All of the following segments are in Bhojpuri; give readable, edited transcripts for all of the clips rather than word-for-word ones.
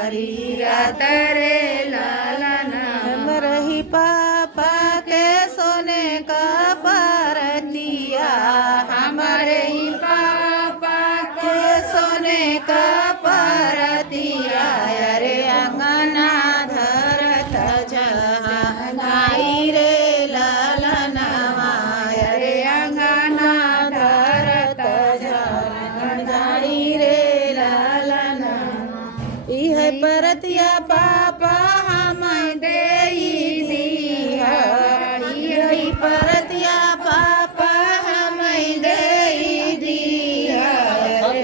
हरी रात रे लाला नाम रही पापा के सोने का परतिया, हमारे ही पापा के सोने का परतिया। अरे अंगना धरत जहानाई रे लाला नामा, अरे अंगना धरत जहानाई रे लाला नामा। इह परतिया पापा हम देई दिया, इह परतिया पापा हम देई दिया।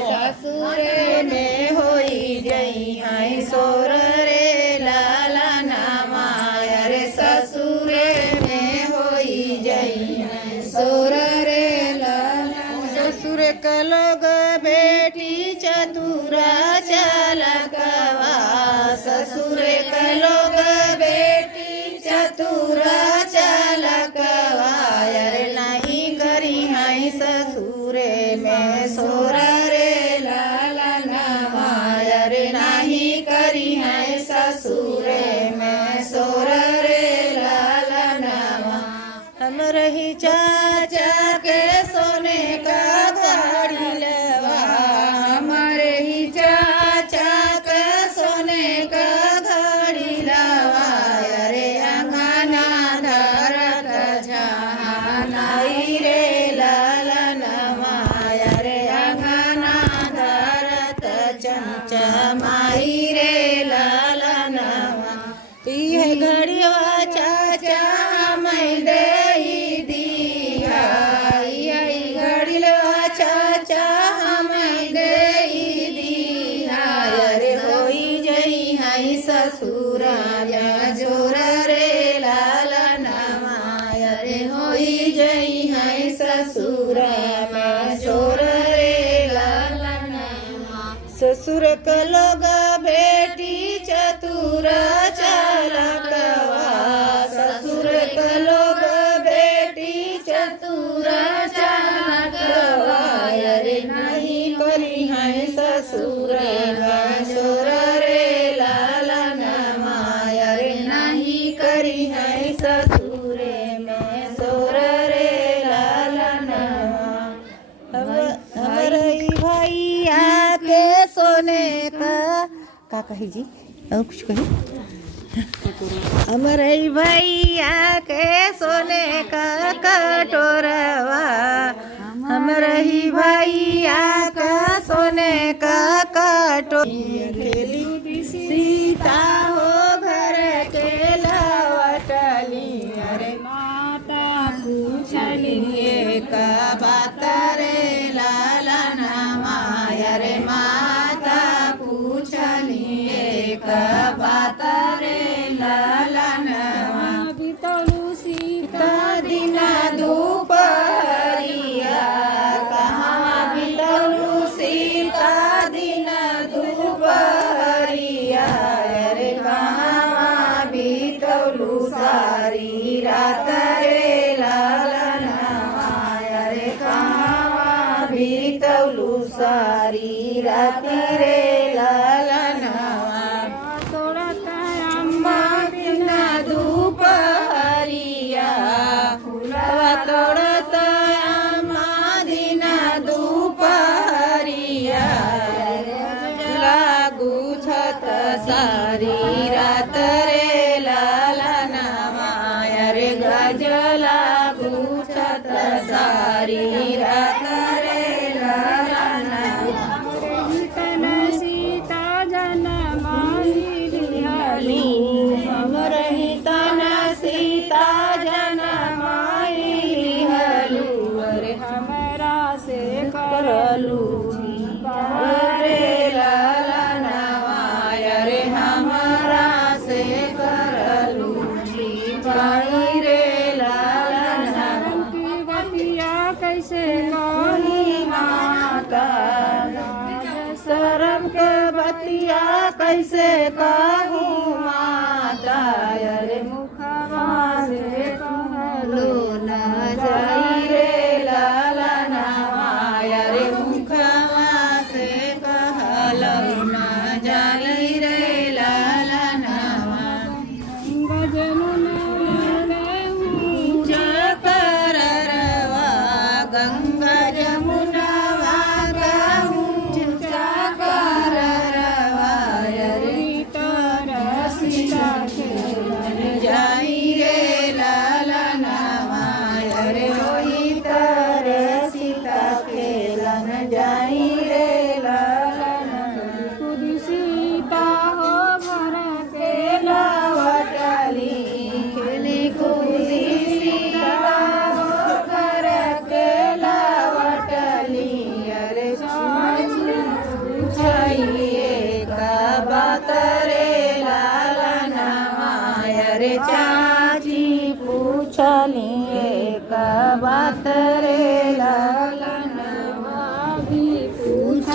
ससुर में होई जई है सोर रे लाला नामा, अरे ससुर में होई जई है सोर रे लाला। ससुर का लोग बेटी चतुरा चालकवा, ससुर का लोग बेटी चतुरा चालकवा। अरे नहीं करी है ससुरे में सोर रे लाला नामा, अरे नहीं करी है ससुरे में सोर रे लाला नामा। हम रही चाचा के सोने का घड़ी लेवा, हमारे ही चाचा के सोने का घड़ी लावा। अरे अंगना धरत जहानाई रे लाला नामा, अरे अंगना धरत चमचमाई रे लाला नामा। यह घड़िया चाचा मैं देई दिया, यही घड़िया चाचा हमें देई दिया। अरे होई जई है ससुरा में जोर रे लाला नामा, अरे होई जई है ससुरा में जोर रे लाला नामा। ससुर का लोग बेटी चतुरा चालकवा, ससुर का लोग बेटी चतुरा चालकवा। अरे नहीं करी है ससुर में सोर रे लाला नामा, अरे नहीं करी है ससुर में सोर रे लाला नामा। हमारे भैया के सोने का कही जी और कुछ कही। हमारे भैया के सोने का कटोरवा, हमारे ही भैया का सोने का कटोरी। सीता हो घर के लवटली, अरे माता पूछली एक बात रे लाला नामा, अरे माता पूछली एक बात रे लाला नामा। बितलू सीता दिना दोपहरिया, कहाँ बितलू सीता दिना दोपहरिया। अरे कहाँ बितलू सारी रात रे लाला नामा, अरे कहाँ बितलू सारी रात रे लाला नामा। दोपहरिया फुलवा तोड़त अम्मा दिना दोपहरिया। लागू छत सारी रात रे लाला नामा, अरे गजला गुछत सारी रात रे लाला नामा। सीता जनमाली लिहाली, हमरही तना सीता जनमाई लिहलू। अरे हमरा से करलू रे लाला नामा, अरे हमरा से करलू पाई रे लाला नामा। की बतिया कैसे कही माता, शरम के बतिया कैसे कहूँ माता। अरे मुखवा से कहलो न जाई रे लाला नामा, अरे मुखवा से कहलो न जाई रे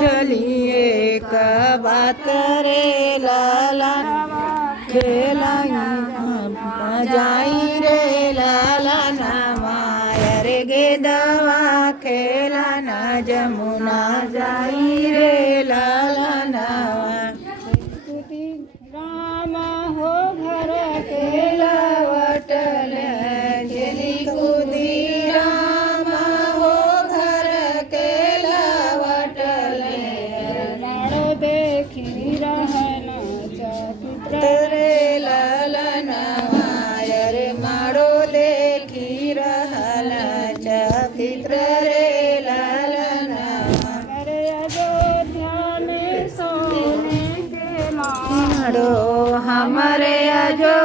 पूछलिए का बात रे लाला खेलाई जाई रे लाला नवाया रे गेदवा खेला ना जमुना जाई रे लाला नवा राम हो घर केला वटल खेली कूदी राम हो घर केला वटल लाड़ो देखी रहना चित्र रे लाला नवाय रे माड़ो देखी रहना चित्र रे लाला नवा रे अयोध्या में सोने के माड़ो हमारे अजो